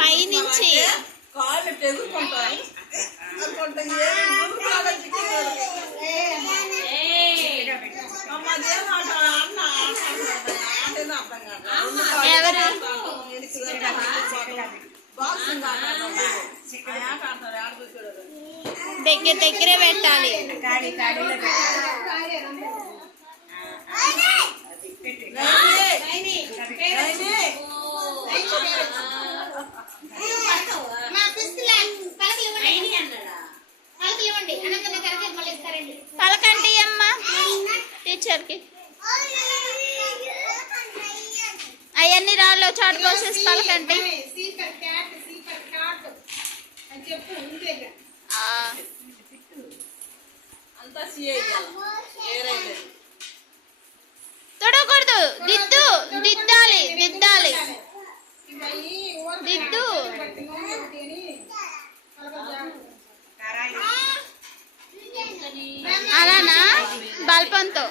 పైనుంచి కాళ్ళు తెగుకుంటాయి ఎవరు దగ్గరే పెట్టాలి. పలకండి అమ్మ టీచర్కి. అవన్నీ రాళ్ళు చాటు పోసేసి పలకండి. తొడకూడదు, దిద్దు దిద్దాలి దిద్దాలి దిద్దు. అలానా బల్పంతో